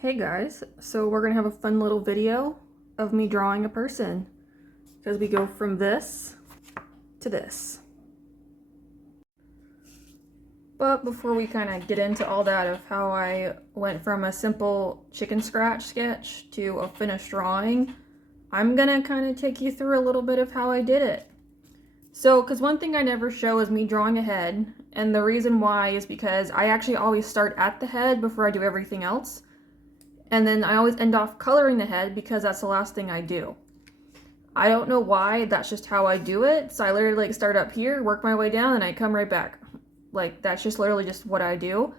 Hey guys, so we're gonna have a fun little video of me drawing a person because we go from this to this. But before we kind of get into all that of how I went from a simple chicken scratch sketch to a finished drawing, I'm gonna kind of take you through a little bit of how I did it. So, because one thing I never show is me drawing a head, and the reason why is because I actually always start at the head before I do everything else. And then I always end off coloring the head because that's the last thing I do. I don't know why, that's just how I do it. So I literally start up here, work my way down, and I come right back. That's just literally just what I do.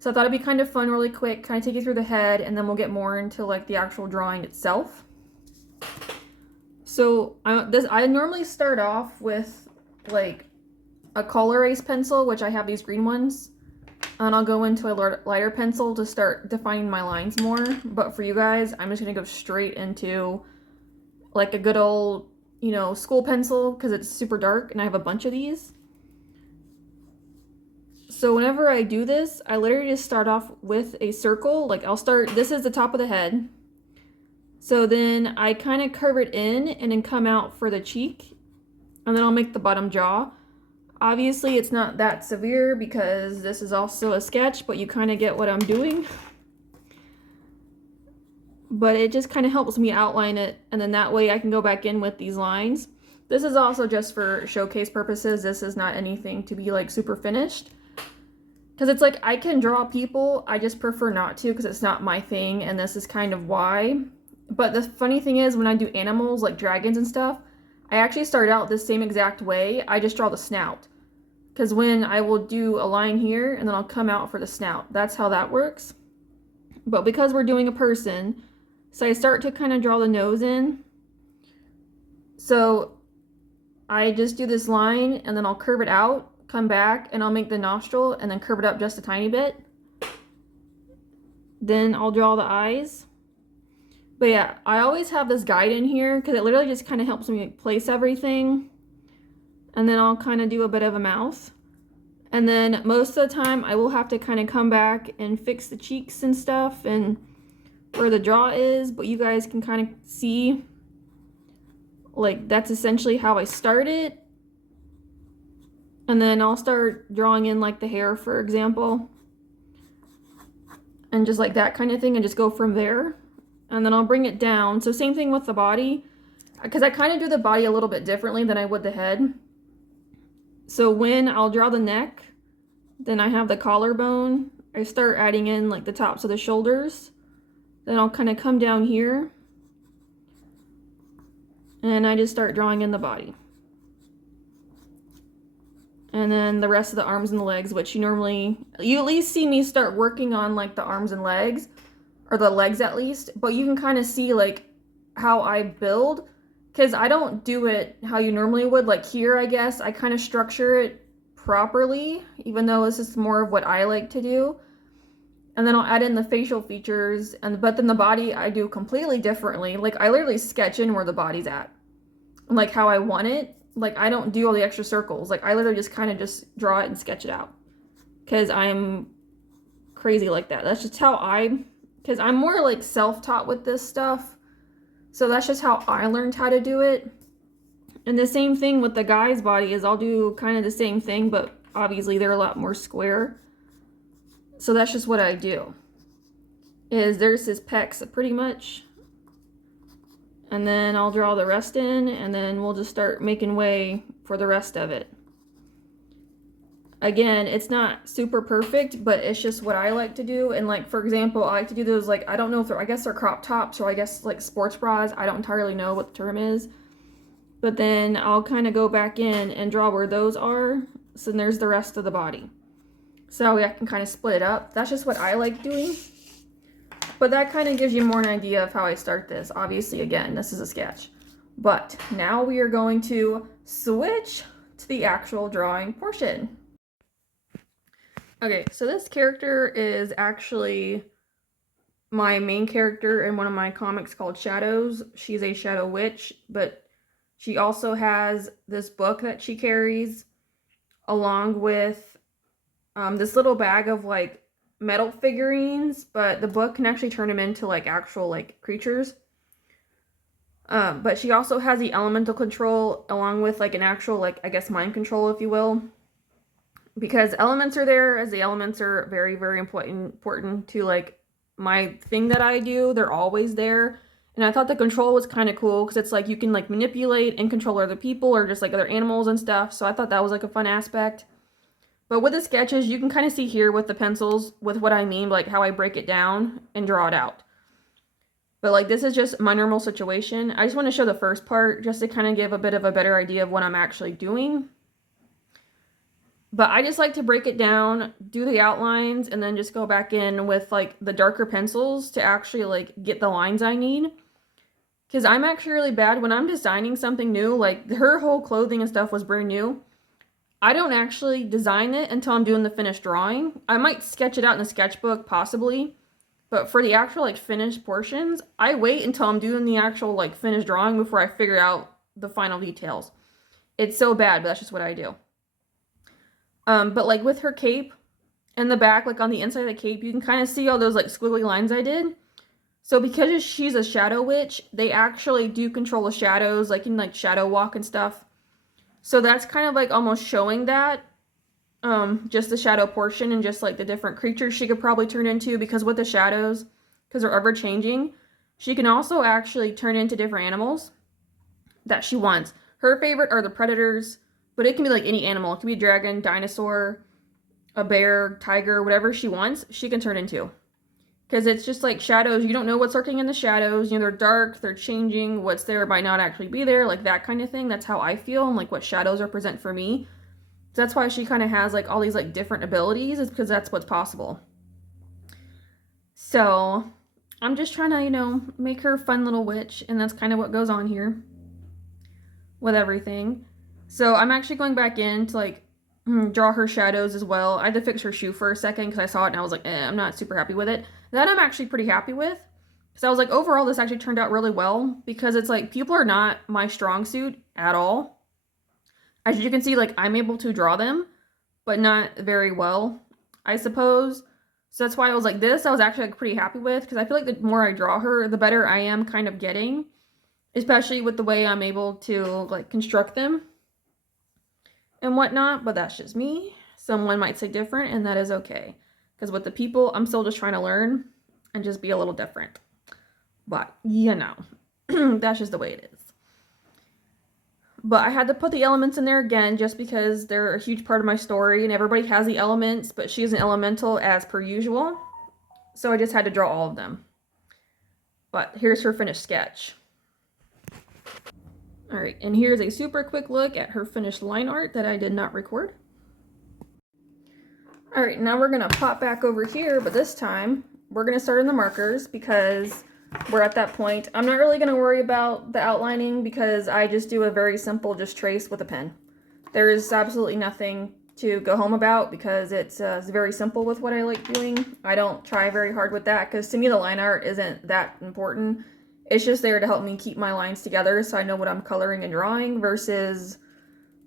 So I thought it'd be kind of fun really quick, kind of take you through the head, and then we'll get more into the actual drawing itself. So I normally start off with a color erase pencil, which I have these green ones. And I'll go into a lighter pencil to start defining my lines more. But for you guys, I'm just going to go straight into a good old, school pencil because it's super dark and I have a bunch of these. So whenever I do this, I literally just start off with a circle. This is the top of the head. So then I kind of curve it in and then come out for the cheek. And then I'll make the bottom jaw. Obviously, it's not that severe because this is also a sketch, but you kind of get what I'm doing. But it just kind of helps me outline it, and then that way I can go back in with these lines. This is also just for showcase purposes. This is not anything to be super finished. Because it's I can draw people, I just prefer not to because it's not my thing, and this is kind of why. But the funny thing is, when I do animals like dragons and stuff, I actually start out the same exact way. I just draw the snout. Because when I will do a line here and then I'll come out for the snout. That's how that works. But because we're doing a person, so I start to kind of draw the nose in. So I just do this line and then I'll curve it out, come back, and I'll make the nostril and then curve it up just a tiny bit. Then I'll draw the eyes. But yeah, I always have this guide in here because it literally just kind of helps me place everything. And then I'll kind of do a bit of a mouth. And then most of the time I will have to kind of come back and fix the cheeks and stuff and where the jaw is, but you guys can kind of see that's essentially how I started. And then I'll start drawing in the hair, for example. And just that kind of thing, and just go from there. And then I'll bring it down. So same thing with the body, because I kind of do the body a little bit differently than I would the head. So when I'll draw the neck, then I have the collarbone. I start adding in the tops of the shoulders. Then I'll kind of come down here. And I just start drawing in the body. And then the rest of the arms and the legs, which you at least see me start working on the arms and legs, or the legs at least. But you can kind of see how I build. Because I don't do it how you normally would. Here, I guess, I kind of structure it properly, even though this is more of what I like to do. And then I'll add in the facial features, but then the body I do completely differently. I literally sketch in where the body's at. And how I want it. I don't do all the extra circles. I literally just kind of just draw it and sketch it out. Because I'm crazy like that. That's just how because I'm more self-taught with this stuff. So that's just how I learned how to do it. And the same thing with the guy's body is I'll do kind of the same thing, but obviously they're a lot more square. So that's just what I do. There's his pecs pretty much. And then I'll draw the rest in, and then we'll just start making way for the rest of it. Again, it's not super perfect, but it's just what I like to do. And for example, I like to do those I don't know if I guess they're crop tops, or I guess sports bras. I don't entirely know what the term is. But then I'll kind of go back in and draw where those are. So there's the rest of the body. So I can kind of split it up. That's just what I like doing. But that kind of gives you more an idea of how I start this. Obviously, again, this is a sketch. But now we are going to switch to the actual drawing portion. Okay, so this character is actually my main character in one of my comics called Shadows. She's a shadow witch, but she also has this book that she carries along with this little bag of metal figurines, but the book can actually turn them into like actual like creatures. But she also has the elemental control along with like an actual like, I guess, mind control, if you will. Because elements are there, as the elements are very, very important to like my thing that I do. They're always there. And I thought the control was kind of cool because it's like you can like manipulate and control other people or just like other animals and stuff. So I thought that was like a fun aspect. But with the sketches, you can kind of see here with the pencils with what I mean, like how I break it down and draw it out. But like this is just my normal situation. I just want to show the first part just to kind of give a bit of a better idea of what I'm actually doing. But I just like to break it down, do the outlines, and then just go back in with like the darker pencils to actually like get the lines I need. Because I'm actually really bad when I'm designing something new, like her whole clothing and stuff was brand new. I don't actually design it until I'm doing the finished drawing. I might sketch it out in a sketchbook, possibly. But for the actual like finished portions, I wait until I'm doing the actual like finished drawing before I figure out the final details. It's so bad, but that's just what I do. But like with her cape and the back, like on the inside of the cape, you can kind of see all those like squiggly lines I did. So because she's a shadow witch, they actually do control the shadows, like in like shadow walk and stuff. So that's kind of like almost showing that, just the shadow portion and just like the different creatures she could probably turn into, because with the shadows, because they're ever changing, she can also actually turn into different animals that she wants. Her favorite are the predators, but it can be like any animal. It can be a dragon, dinosaur, a bear, tiger, whatever she wants, she can turn into. Because it's just like shadows. You don't know what's lurking in the shadows. You know, they're dark, they're changing. What's there might not actually be there, like that kind of thing. That's how I feel and like what shadows represent for me. So that's why she kind of has like all these like different abilities, is because that's what's possible. So I'm just trying to, you know, make her a fun little witch, and that's kind of what goes on here with everything. So I'm actually going back in to like draw her shadows as well. I had to fix her shoe for a second because I saw it and I was like, I'm not super happy with it. That I'm actually pretty happy with. Because I was like, overall, this actually turned out really well. Because it's like, people are not my strong suit at all. As you can see, like, I'm able to draw them, but not very well, I suppose. So that's why I was like, this I was actually like pretty happy with. Because I feel like the more I draw her, the better I am kind of getting. Especially with the way I'm able to like construct them and whatnot, but that's just me. Someone might say different, and that is okay. Because with the people, I'm still just trying to learn and just be a little different. But, you know, that's just the way it is. But I had to put the elements in there again just because they're a huge part of my story, and everybody has the elements, but she's an elemental as per usual. So I just had to draw all of them. But here's her finished sketch. Alright, and here's a super quick look at her finished line art that I did not record. Alright, now we're going to pop back over here, but this time we're going to start on the markers because we're at that point. I'm not really going to worry about the outlining because I just do a very simple just trace with a pen. There is absolutely nothing to go home about because it's very simple with what I like doing. I don't try very hard with that because to me the line art isn't that important. It's just there to help me keep my lines together so I know what I'm coloring and drawing versus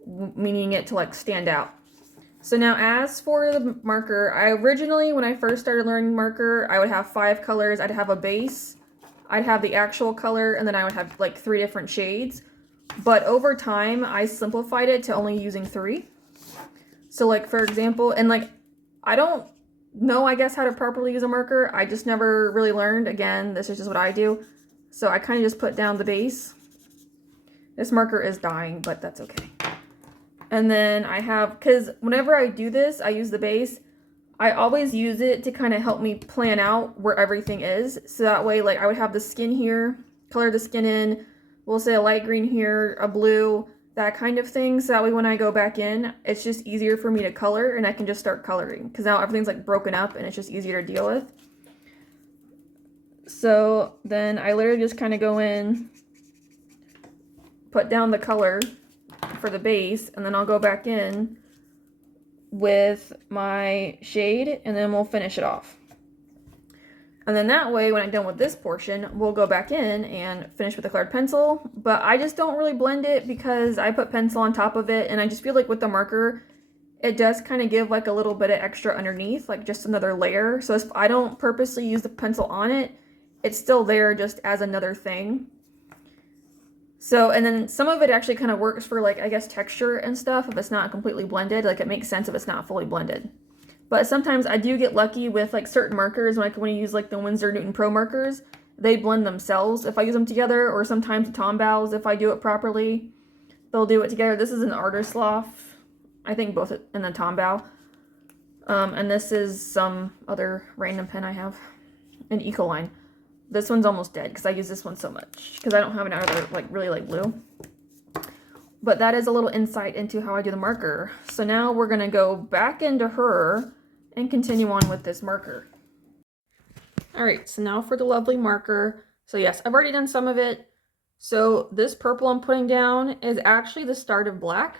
meaning it to like stand out. So now as for the marker, I originally, when I first started learning marker, I would have 5 colors. I'd have a base, I'd have the actual color, and then I would have like 3 different shades. But over time, I simplified it to only using 3. So like for example, and like I don't know, I guess, how to properly use a marker. I just never really learned. Again, this is just what I do. So I kind of just put down the base. This marker is dying, but that's okay. And then I have, because whenever I do this, I use the base. I always use it to kind of help me plan out where everything is. So that way, like I would have the skin here, color the skin in, we'll say a light green here, a blue, that kind of thing. So that way when I go back in, it's just easier for me to color and I can just start coloring. Because now everything's like broken up and it's just easier to deal with. So then I literally just kind of go in, put down the color for the base, and then I'll go back in with my shade and then we'll finish it off. And then that way when I'm done with this portion, we'll go back in and finish with the colored pencil. But I just don't really blend it because I put pencil on top of it, and I just feel like with the marker, it does kind of give like a little bit of extra underneath, like just another layer. So if I don't purposely use the pencil on it, it's still there just as another thing. So, and then some of it actually kind of works for like, I guess, texture and stuff if it's not completely blended. Like it makes sense if it's not fully blended. But sometimes I do get lucky with like certain markers, like when I use like the Winsor Newton Pro markers, they blend themselves if I use them together, or sometimes the Tombows, if I do it properly, they'll do it together. This is an Artist Loft, I think both in the Tombow. And this is some other random pen I have, an Ecoline. This one's almost dead because I use this one so much because I don't have another like really like blue. But that is a little insight into how I do the marker. So now we're gonna go back into her and continue on with this marker. All right, so now for the lovely marker. So yes, I've already done some of it. So this purple I'm putting down is actually the start of black,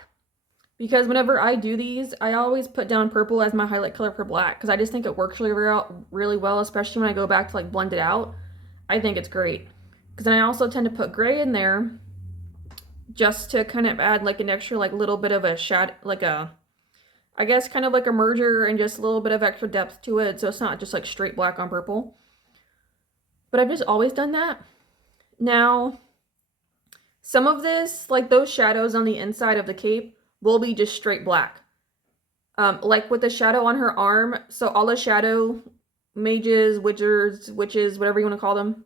because whenever I do these, I always put down purple as my highlight color for black because I just think it works really well, especially when I go back to like blend it out. I think it's great. Because then I also tend to put gray in there just to kind of add like an extra like little bit of a shadow, like a, I guess kind of like a merger and just a little bit of extra depth to it, so it's not just like straight black on purple. But I've just always done that. Now, some of this, like those shadows on the inside of the cape, will be just straight black. Like with the shadow on her arm, so all the shadow mages, witches, whatever you want to call them,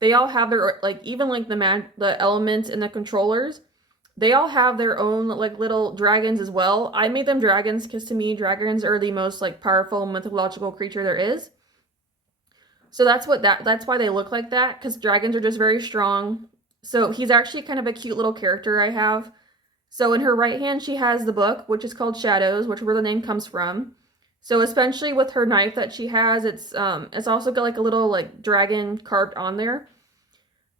they all have their, like, even like the elements and the controllers, they all have their own like little dragons as well. I made them dragons because to me dragons are the most like powerful mythological creature there is. So that's why they look like that, because dragons are just very strong. So he's actually kind of a cute little character I have. So in her right hand she has the book, which is called Shadows, which is where the name comes from. So especially with her knife that she has, it's also got like a little like dragon carved on there.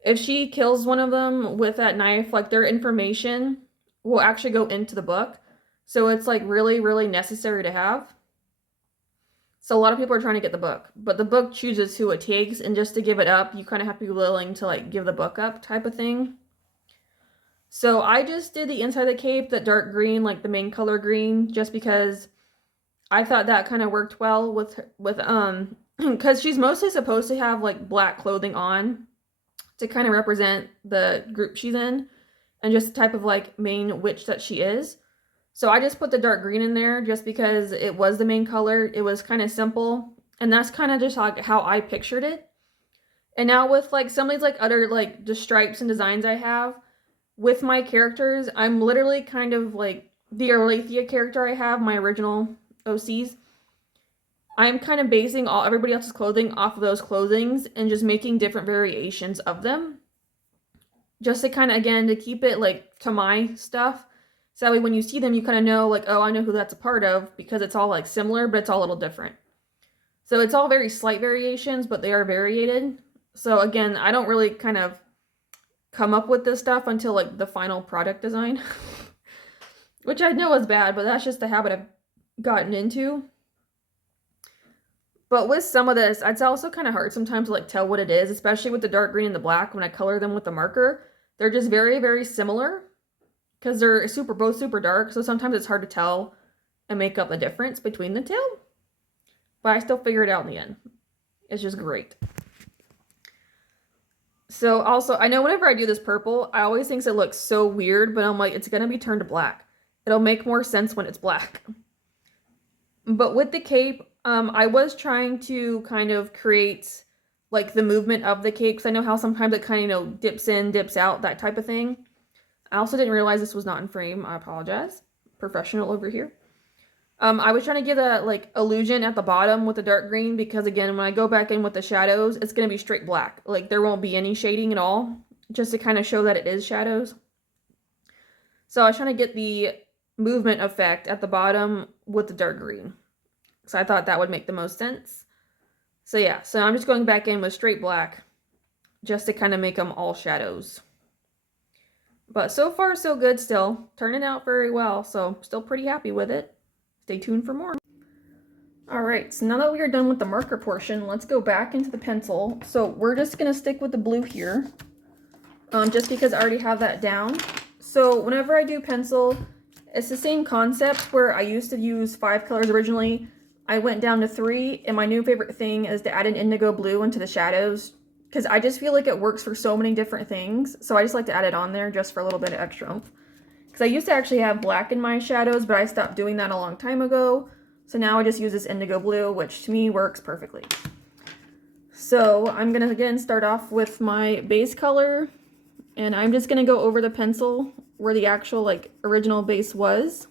If she kills one of them with that knife, like their information will actually go into the book. So it's like really, really necessary to have. So a lot of people are trying to get the book, but the book chooses who it takes, and just to give it up, you kind of have to be willing to like give the book up type of thing. So I just did the inside of the cape, that dark green, like the main color green, just because I thought that kind of worked well with because she's mostly supposed to have like black clothing on to kind of represent the group she's in and just the type of like main witch that she is. So I just put the dark green in there just because it was the main color. It was kind of simple, and that's kind of just like how I pictured it. And now with like some of these like other like the stripes and designs I have with my characters, I'm literally kind of like the Aletheia character I have, my original OCs. I'm kind of basing everybody else's clothing off of those clothings and just making different variations of them. Just to kind of, again, to keep it like to my stuff. So that way when you see them, you kind of know like, oh, I know who that's a part of, because it's all like similar, but it's all a little different. So it's all very slight variations, but they are variated. So again, I don't really kind of come up with this stuff until like the final product design. Which I know is bad, but that's just the habit I've gotten into. But with some of this, it's also kind of hard sometimes to like tell what it is, especially with the dark green and the black when I color them with the marker. They're just very, very similar because they're both super dark. So sometimes it's hard to tell and make up the difference between the two. But I still figure it out in the end. It's just great. So also, I know whenever I do this purple, I always think it looks so weird, but I'm like, it's going to be turned to black. It'll make more sense when it's black. But with the cape, I was trying to kind of create like the movement of the cape, because I know how sometimes it kind of, dips in, dips out, that type of thing. I also didn't realize this was not in frame. I apologize. Professional over here. I was trying to give a like illusion at the bottom with the dark green, because again, when I go back in with the shadows, it's going to be straight black. Like there won't be any shading at all, just to kind of show that it is shadows. So I was trying to get the movement effect at the bottom with the dark green. So I thought that would make the most sense. So yeah, so I'm just going back in with straight black just to kind of make them all shadows. But so far so good still. Turning out very well, so still pretty happy with it. Stay tuned for more. Alright, so now that we are done with the marker portion, let's go back into the pencil. So we're just going to stick with the blue here, just because I already have that down. So whenever I do pencil, It's the same concept where I used to use 5 colors originally. I went down to 3, and my new favorite thing is to add an indigo blue into the shadows, because I just feel like it works for so many different things. So I just like to add it on there just for a little bit of extra oomph. Because I used to actually have black in my shadows, but I stopped doing that a long time ago. So now I just use this indigo blue, which to me works perfectly. So I'm going to again start off with my base color, and I'm just going to go over the pencil where the actual like original base was.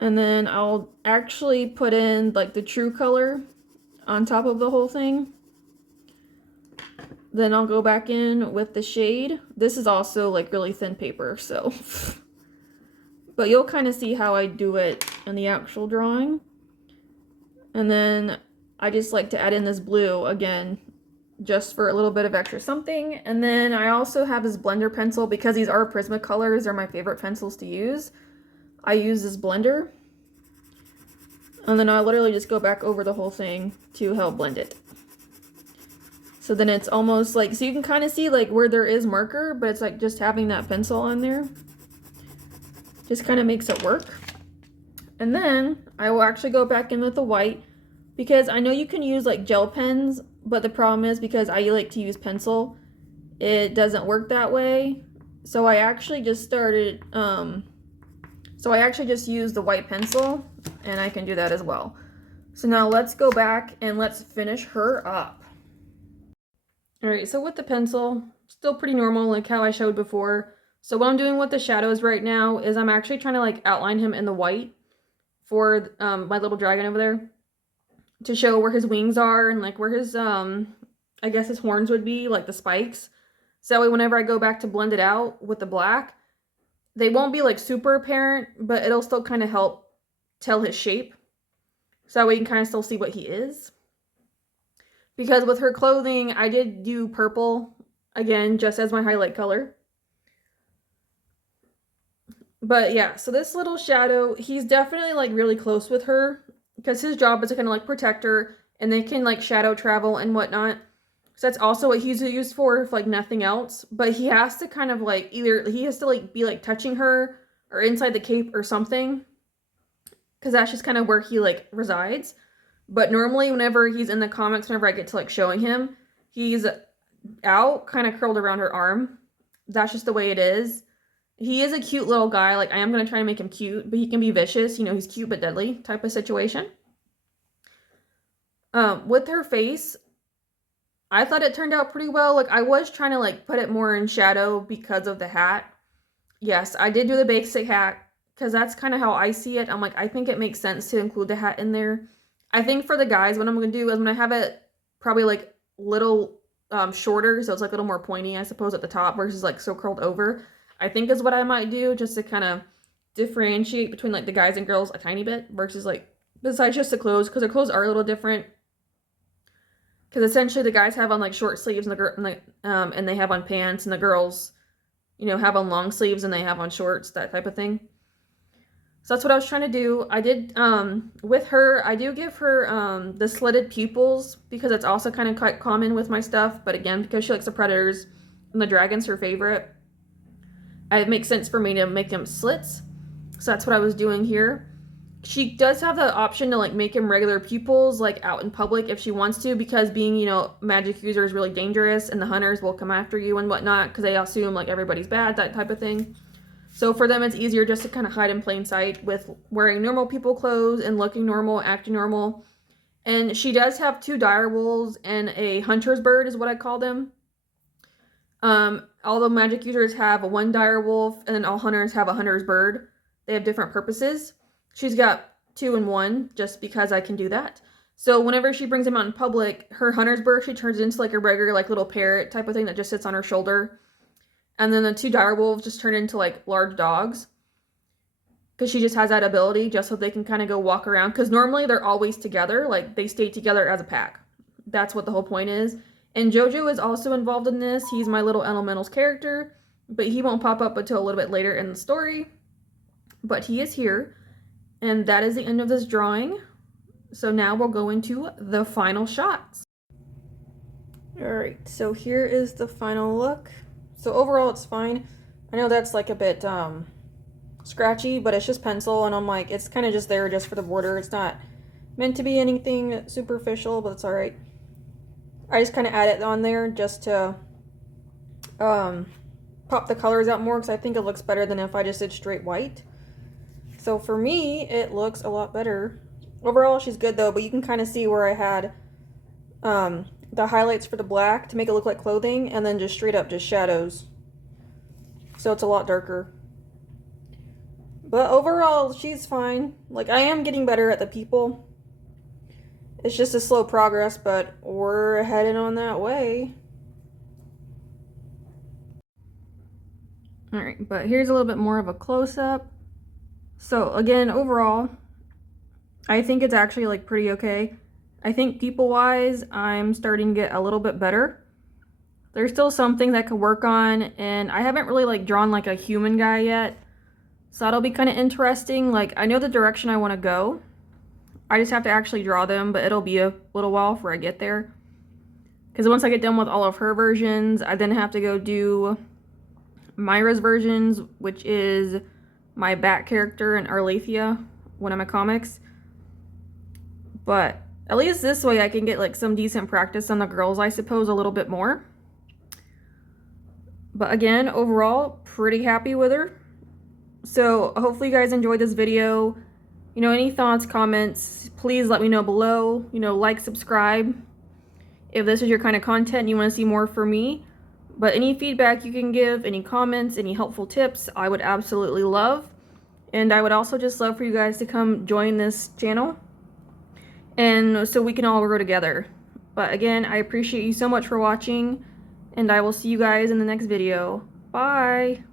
And then I'll actually put in like the true color on top of the whole thing. Then I'll go back in with the shade. This is also like really thin paper, so. But you'll kind of see how I do it in the actual drawing. And then I just like to add in this blue again, just for a little bit of extra something. And then I also have this blender pencil because these are Prismacolors. They're my favorite pencils to use. I use this blender. And then I'll literally just go back over the whole thing to help blend it. So then it's almost like, so you can kind of see like where there is marker, but it's like just having that pencil on there just kind of makes it work. And then I will actually go back in with the white, because I know you can use like gel pens, but the problem is because I like to use pencil, it doesn't work that way. So I actually just started, just used the white pencil, and I can do that as well. So now let's go back and let's finish her up. All right, so with the pencil, still pretty normal like how I showed before. So what I'm doing with the shadows right now is I'm actually trying to like outline him in the white for my little dragon over there, to show where his wings are and like where his, I guess his horns would be, like the spikes. So that way whenever I go back to blend it out with the black, they won't be like super apparent, but it'll still kind of help tell his shape. So that way you can kind of still see what he is. Because with her clothing, I did do purple, again, just as my highlight color. But yeah, so this little shadow, he's definitely like really close with her, because his job is to kind of like protect her, and they can like shadow travel and whatnot. So that's also what he's used for, if like nothing else. But he has to kind of like, either he has to like be like touching her or inside the cape or something, because that's just kind of where he like resides. But normally whenever he's in the comics, whenever I get to like showing him, he's out kind of curled around her arm. That's just the way it is. He is a cute little guy. Like, I am going to try to make him cute, but he can be vicious. You know, he's cute but deadly type of situation. With her face, I thought it turned out pretty well. Like, I was trying to, like, put it more in shadow because of the hat. Yes, I did do the basic hat, because that's kind of how I see it. I'm like, I think it makes sense to include the hat in there. I think for the guys, what I'm going to do is I'm going to have it probably, like, little shorter, so it's, like, a little more pointy, I suppose, at the top versus, like, so curled over. I think is what I might do, just to kind of differentiate between like the guys and girls a tiny bit, versus like besides just the clothes, because the clothes are a little different. Because essentially the guys have on like short sleeves and and they have on pants, and the girls, you know, have on long sleeves and they have on shorts, that type of thing. So that's what I was trying to do. I did with her, I do give her the slitted pupils, because it's also kind of quite common with my stuff. But again, because she likes the predators and the dragon's her favorite, it makes sense for me to make them slits. So that's what I was doing here. She does have the option to like make him regular pupils, like out in public if she wants to, because being, you know, magic user is really dangerous, and the hunters will come after you and whatnot, because they assume like everybody's bad, that type of thing. So for them, it's easier just to kind of hide in plain sight with wearing normal people clothes and looking normal, acting normal. And she does have 2 dire wolves and a hunter's bird is what I call them. All the magic users have a 1 dire wolf, and then all hunters have a hunter's bird. They have different purposes. She's got 2 and 1 just because I can do that. So whenever she brings him out in public, her hunter's bird, she turns into like a regular like little parrot type of thing that just sits on her shoulder. And then the 2 dire wolves just turn into like large dogs, because she just has that ability just so they can kind of go walk around. Because normally they're always together, like they stay together as a pack. That's what the whole point is. And Jojo is also involved in this. He's my little elementals character, but he won't pop up until a little bit later in the story. But he is here, and that is the end of this drawing. So now we'll go into the final shots. Alright, so here is the final look. So overall it's fine. I know that's like a bit scratchy, but it's just pencil, and I'm like, it's kind of just there just for the border. It's not meant to be anything superficial, but it's alright. I just kind of add it on there just to pop the colors out more, because I think it looks better than if I just did straight white. So for me, it looks a lot better. Overall, she's good though, but you can kind of see where I had the highlights for the black to make it look like clothing, and then just straight up just shadows. So it's a lot darker. But overall, she's fine. Like, I am getting better at the people. It's just a slow progress, but we're headed on that way. Alright, but here's a little bit more of a close-up. So, again, overall, I think it's actually, like, pretty okay. I think people-wise, I'm starting to get a little bit better. There's still some things I could work on, and I haven't really, like, drawn, like, a human guy yet. So that'll be kind of interesting. Like, I know the direction I want to go. I just have to actually draw them, but it'll be a little while before I get there. Because once I get done with all of her versions, I then have to go do Myra's versions, which is my Bat character in Arlathea, one of my comics. But at least this way I can get like some decent practice on the girls, I suppose, a little bit more. But again, overall, pretty happy with her. So hopefully you guys enjoyed this video. You know, any thoughts, comments, please let me know below. You know, like, subscribe if this is your kind of content and you want to see more from me. But any feedback you can give, any comments, any helpful tips, I would absolutely love. And I would also just love for you guys to come join this channel, and so we can all grow together. But again, I appreciate you so much for watching, and I will see you guys in the next video. Bye!